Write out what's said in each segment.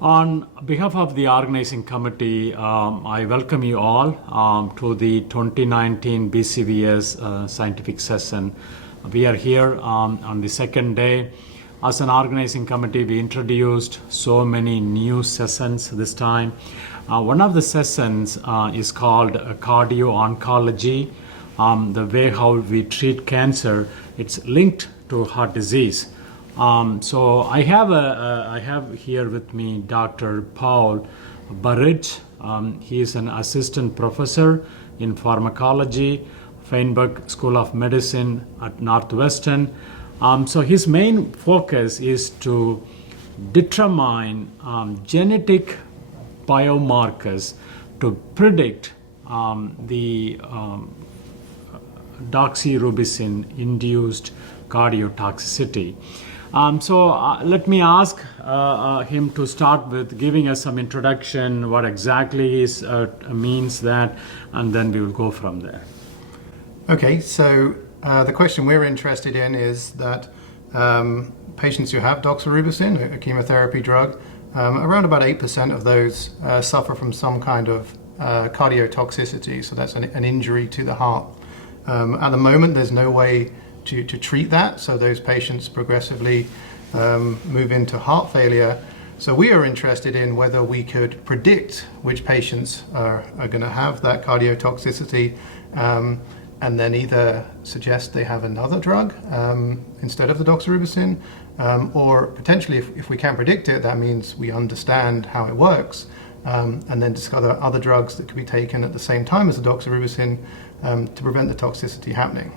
On behalf of the organizing committee, I welcome you all to the 2019 BCVS scientific session. We are here on the second day. As an organizing committee, we introduced so many new sessions this time. One of the sessions is called cardio-oncology, the way how we treat cancer. It's linked to heart disease. So I have here with me Dr. Paul Burridge. He is an assistant professor in pharmacology, Feinberg School of Medicine at Northwestern. So his main focus is to determine genetic biomarkers to predict the doxorubicin induced cardiotoxicity. So let me ask him to start with giving us some introduction, what exactly is means that, and then we will go from there. Okay, so the question we're interested in is that patients who have doxorubicin, a chemotherapy drug, around about 8% of those suffer from some kind of cardiotoxicity, so that's an injury to the heart. At the moment, there's no way to treat that, so those patients progressively move into heart failure. So we are interested in whether we could predict which patients are going to have that cardiotoxicity, and then either suggest they have another drug instead of the doxorubicin, or potentially if we can predict it, that means we understand how it works, and then discover other drugs that could be taken at the same time as the doxorubicin to prevent the toxicity happening.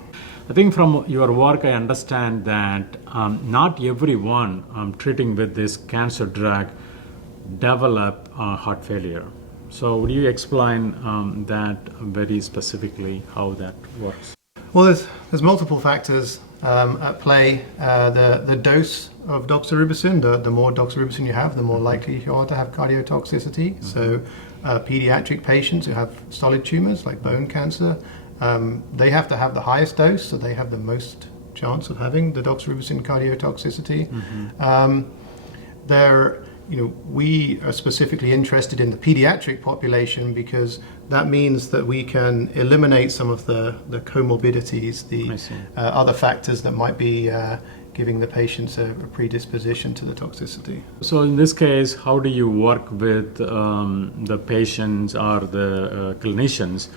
I think from your work, I understand that not everyone treating with this cancer drug develop heart failure. So would you explain that very specifically, how that works? Well, there's multiple factors at play. The dose of doxorubicin, the more doxorubicin you have, the more likely you are to have cardiotoxicity. Mm-hmm. So pediatric patients who have solid tumors like bone cancer, they have to have the highest dose, so they have the most chance of having the doxorubicin cardiotoxicity. Mm-hmm. We are specifically interested in the pediatric population because that means that we can eliminate some of the comorbidities, the other factors that might be giving the patients a predisposition to the toxicity. So in this case, how do you work with the patients or the clinicians?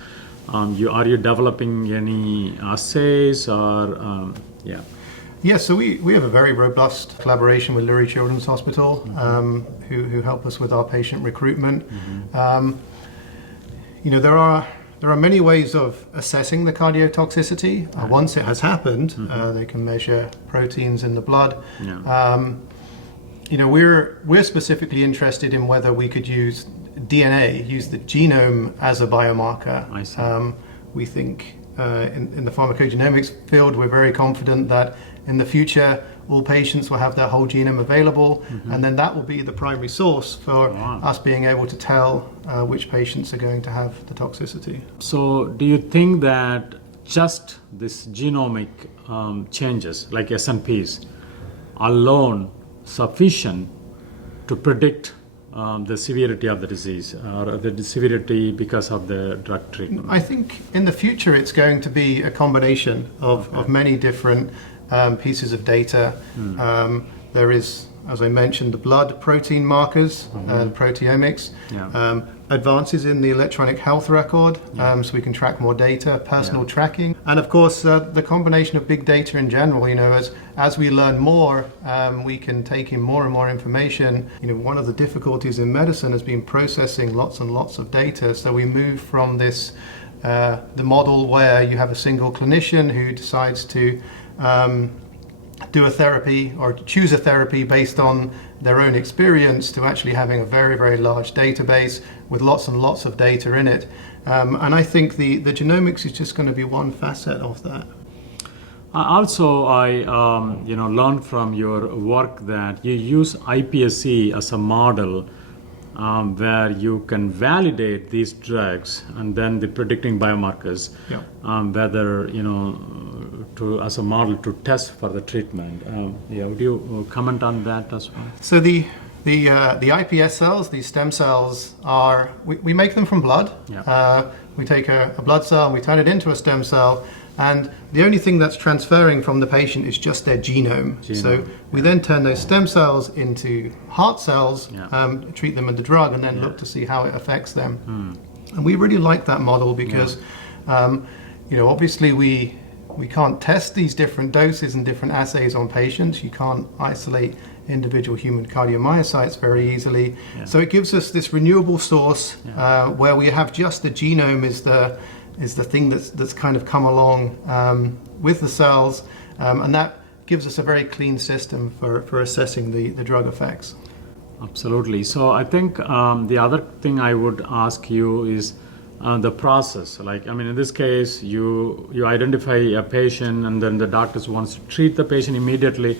Are you developing any assays or Yes, so we have a very robust collaboration with Lurie Children's Hospital, who help us with our patient recruitment. Mm-hmm. There are many ways of assessing the cardiotoxicity. Once it has happened, they can measure proteins in the blood. Yeah. We're specifically interested in whether we could use DNA, use the genome as a biomarker. I see. We think in the pharmacogenomics field, we're very confident that in the future, all patients will have their whole genome available, and then that will be the primary source for us being able to tell which patients are going to have the toxicity. So do you think that just this genomic changes, like SNPs, alone sufficient to predict the severity of the disease or the severity because of the drug treatment? I think in the future it's going to be a combination of many different pieces of data. There is, as I mentioned, the blood protein markers, proteomics, advances in the electronic health record, so we can track more data, personal tracking, and of course the combination of big data in general. As we learn more, we can take in more and more information. One of the difficulties in medicine has been processing lots and lots of data, so we move from this the model where you have a single clinician who decides to do a therapy or choose a therapy based on their own experience to actually having a very, very large database with lots and lots of data in it. And I think the genomics is just going to be one facet of that. Also, I learned from your work that you use iPSC as a model where you can validate these drugs and then the predicting biomarkers, whether as a model to test for the treatment. Would you comment on that as well? So the The iPS cells, these stem cells, we make them from blood. Yeah. We take a blood cell and we turn it into a stem cell, and the only thing that's transferring from the patient is just their genome. So we then turn those stem cells into heart cells, treat them with the drug, and then look to see how it affects them. And we really like that model because, obviously we can't test these different doses and different assays on patients. You can't isolate individual human cardiomyocytes very easily. Yeah. So it gives us this renewable source where we have just the genome is the thing that's kind of come along with the cells, and that gives us a very clean system for assessing the drug effects. Absolutely. So I think the other thing I would ask you is the process. Like, I mean, in this case, you identify a patient, and then the doctor wants to treat the patient immediately,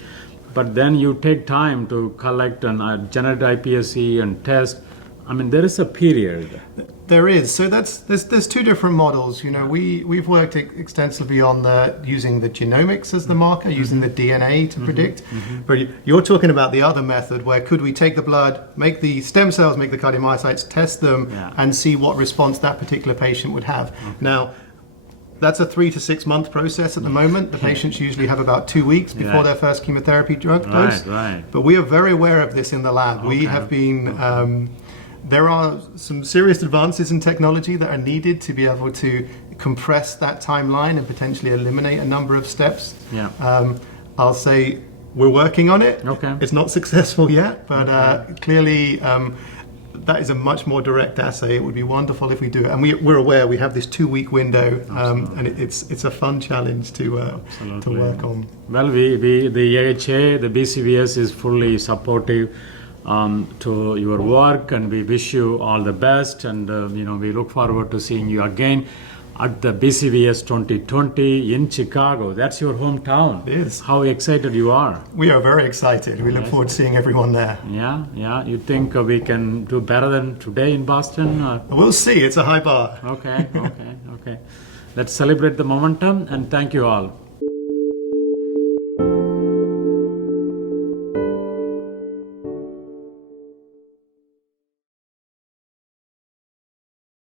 but then you take time to collect and generate iPSC and test. I mean, there is a period. There is. So there's two different models. We've worked extensively on using the genomics as the marker, using the DNA to predict. But you're talking about the other method, where could we take the blood, make the stem cells, make the cardiomyocytes, test them, and see what response that particular patient would have. Now, that's a 3 to 6 month process at the moment. The patients usually have about 2 weeks before their first chemotherapy drug dose. Right. But we are very aware of this in the lab. We have been. There are some serious advances in technology that are needed to be able to compress that timeline and potentially eliminate a number of steps. I'll say we're working on it. It's not successful yet, but clearly that is a much more direct assay. It would be wonderful if we do it. And we're aware we have this 2-week window, and it's a fun challenge to work on. Well, the AHA, the BCVS is fully supportive to your work, and we wish you all the best, and we look forward to seeing you again at the BCVS 2020 in Chicago. That's your hometown. It is. How excited you are. We are very excited. We look forward to seeing everyone there. Yeah. You think we can do better than today in Boston? We'll see. It's a high bar. Okay. Let's celebrate the momentum, and thank you all.